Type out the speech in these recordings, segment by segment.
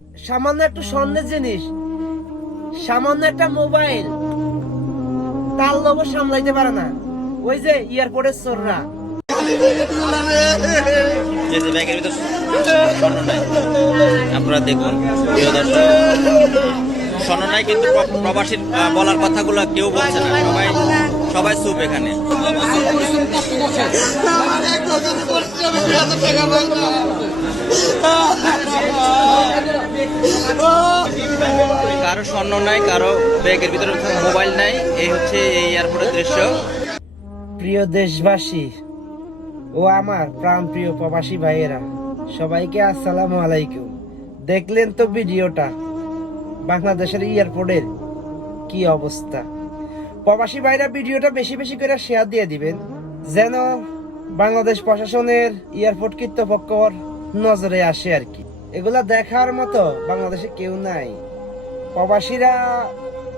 সামান্য একটু স্বর্ণের জিনিস সামান্য একটা মোবাইল তার লোভ সামলাইতে পারে না। ওই যে এয়ারপোর্টের চোররা। আপনারা দেখুন প্রিয় দর্শক স্বর্ণ নাই কিন্তু প্র- প্রবাসীর বলার কথাগুলো কেউ বলছে না। সবাই সবাই চুপ এখানে। কারও স্বর্ণ নাই, কারও ব্যাগের ভিতরে মোবাইল নাই, এই হচ্ছে এই এয়ারপোর্টের দৃশ্য। প্রিয় দেশবাসী, ও আমার প্রাণ প্রিয় প্রবাসী ভাইয়েরা, সবাইকে আসসালামু আলাইকুম। দেখলেন তো ভিডিওটা? বাংলাদেশের এয়ারপোর্টের কি অবস্থা? প্রবাসী ভাইরা ভিডিওটা বেশি বেশি করে শেয়ার দিয়ে দিবেন, যেন বাংলাদেশ প্রশাসনের এয়ারপোর্ট কর্তৃপক্ষর নজরে আসে আর কি। এগুলা দেখার মতো বাংলাদেশে কেউ নাই। প্রবাসীরা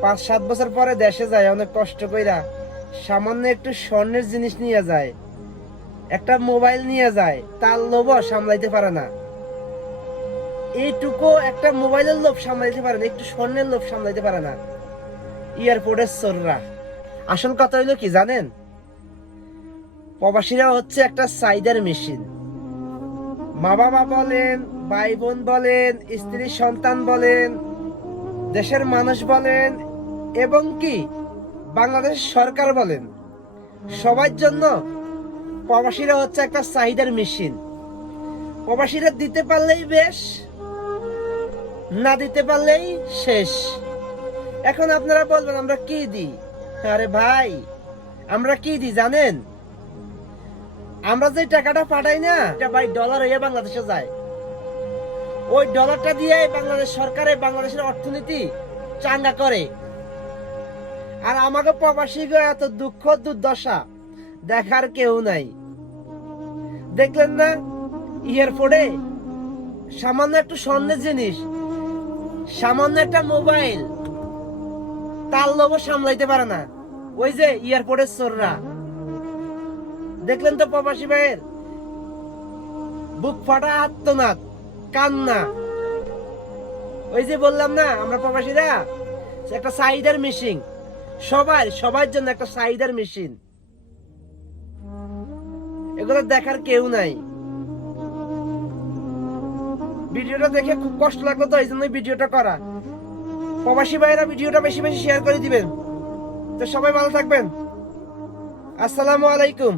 পাঁচ সাত বছর পরে দেশে যায়, অনেক কষ্ট কইরা সামান্য একটু স্বর্ণের জিনিস নিয়ে যায়, একটা মোবাইল নিয়ে যায়, তার লোভ সামলাইতে পারে না। এইটুকু একটা মোবাইলের লোভ সামলাইতে পারে না, একটু স্বর্ণের লোভ সামলাইতে পারে না। এয়ারপোর্টের চোররা। আসল কথা হইল কি জানেন? প্রবাসীরা হচ্ছে একটা সাইডার মেশিন। মা বাবা বলেন ভাই বোন বলেন স্ত্রী সন্তান বলেন, দেশের মানুষ বলেন, এবং কি বাংলাদেশ সরকার বলেন, সবার জন্য প্রবাসীরা হচ্ছে একটা চাহিদার মেশিন। প্রবাসীরা দিতে পারলেই বেশ, না দিতে পারলেই শেষ। এখন আপনারা বলবেন, আমরা কি দিই? আরে ভাই, আমরা কি দিই জানেন? আমরা যে টাকাটা পাঠাই না, এটা ভাই ডলার হয়ে বাংলাদেশে যায়। ওই ডলারটা দিয়ে বাংলাদেশ সরকারে বাংলাদেশের অর্থনীতি চাঙ্গা করে। আর আমাকে প্রবাসী এত দুঃখ, দুর্দশা দেখার কেউ নাই। দেখলেন না এয়ারপোর্টে সামান্য একটু স্বর্ণের জিনিস, সামান্য একটা মোবাইল তার লোভ সামলাইতে পারে না। ওই যে এয়ারপোর্টের চোররা। দেখলেন তো প্রবাসী ভাইয়ের? বুক ফাটা আত্মনাদ, কান্না। ওই যে বললাম না, আমরা প্রবাসীরা একটা সাইডার মেশিন। সবাই, সবার জন্য একটা সাইডার মেশিন। এগুলো দেখার কেউ নাই। ভিডিওটা দেখে খুব কষ্ট লাগল তো এই জন্যই ভিডিওটা করা। প্রবাসী ভাইয়েরা ভিডিওটা বেশি বেশি শেয়ার করে দিবেন। তো সবাই ভালো থাকবেন। আসসালামু আলাইকুম।